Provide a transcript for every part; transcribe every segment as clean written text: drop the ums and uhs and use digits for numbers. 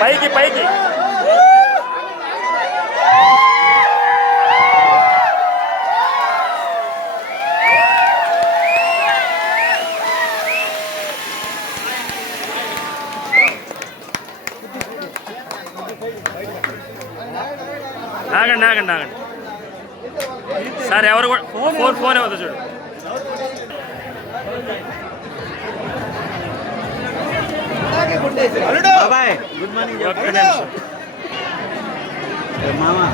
పైకి పైకి ఆగండి ఆగండి ఆగండి సార్ ఎవరు కూడా ఫోన్ ఇవ్వదు చూడు బాబాయ్ గుడ్ మార్నింగ్ మామా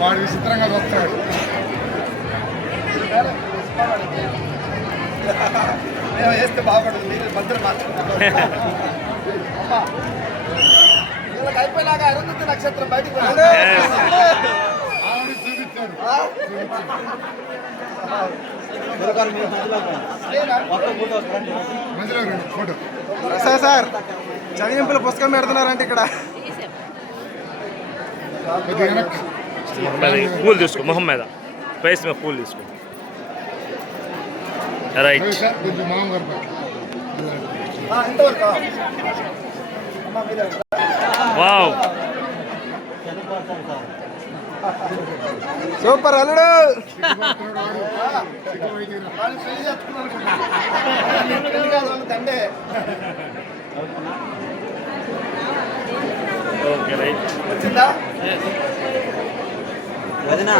వాడు విచిత్రంగా వస్తాడు వేస్తే బాగుపడుతుంది భద్ర అయిపోయినాక అరుంధతి నక్షత్రం బయటకు సార్ చదివింపుల పుస్తకం పెడుతున్నారంటే ఇక్కడ फूल తీసుకో మొహం మీద ఫేస్ మీద ఫూల్ తీసుకో రైట్ వావ్ సూపర్ అల్లుడు ఓకే రైట్ వచ్చిందా వదినా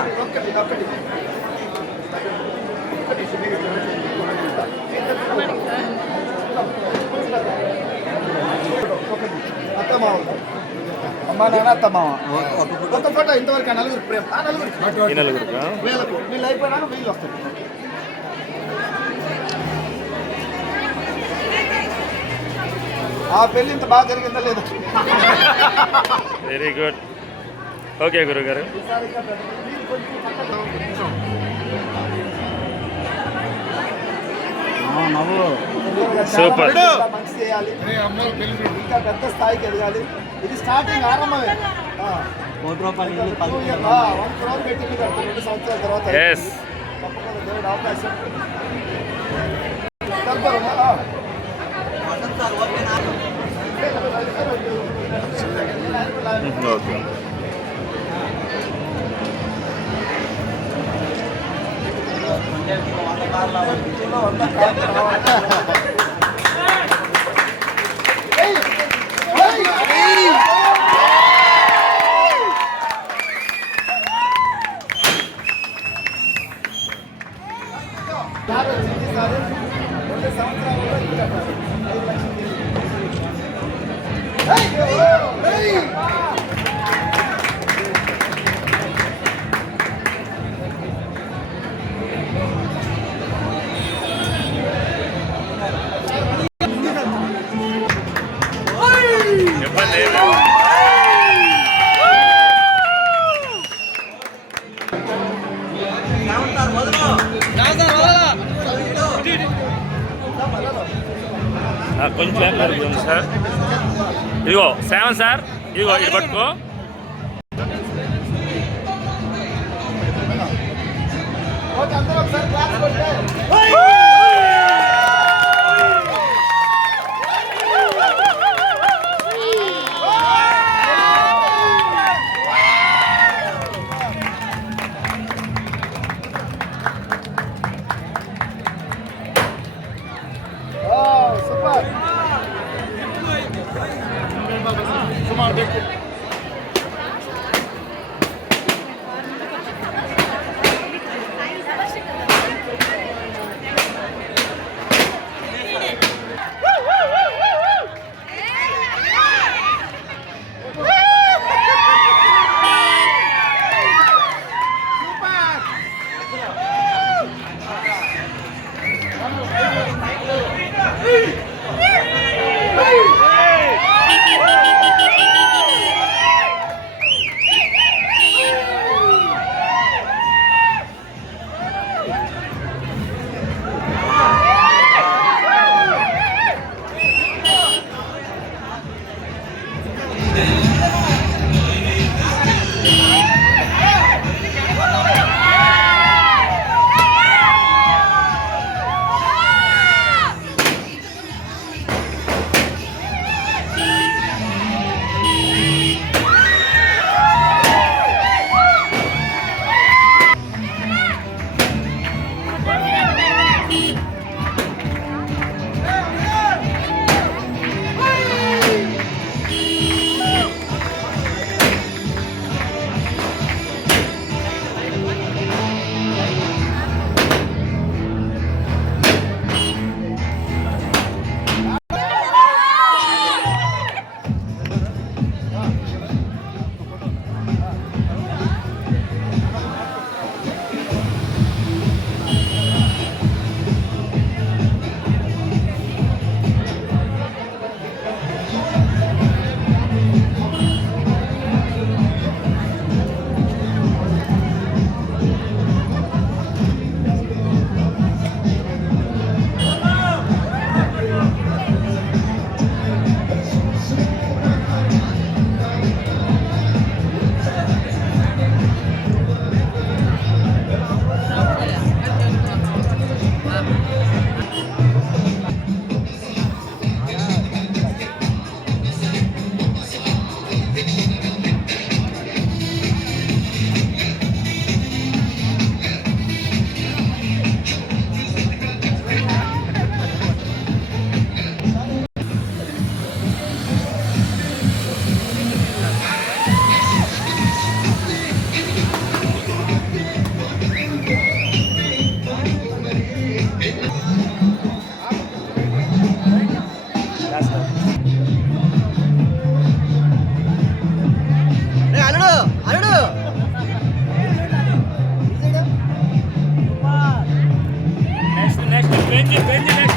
అమ్మా నాన్న అత్తమ్మావ కొత్త ఫోటో ఇంతవరకు నలుగురు ప్రేమ నలుగురు వీళ్ళు అయిపోయినాక వీళ్ళు వస్తారు ఆ పెళ్ళి ఇంత బాగా జరిగిందా లేదా వెరీ గుడ్ ఓకే గురుగారు సూపర్ మంచి చేయాలి ఇంకా పెద్ద స్థాయికి ఎదగాలి ఇది స్టార్టింగ్ ఆరంభమే 1 రూపాయలు 1 crore పెట్టి 2 సంవత్సరాల తర్వాత తప్పకుండా దేవుడు అవకాశం ఓకే కొంచెం సార్ ఇదిగో 7 సార్ ఇదిగో ఇది పట్టుకో అందరూ ఒకసారి క్లాస్ కొట్టే అల్లుడు నెక్స్ట్ బెంజ్ నెక్స్ట్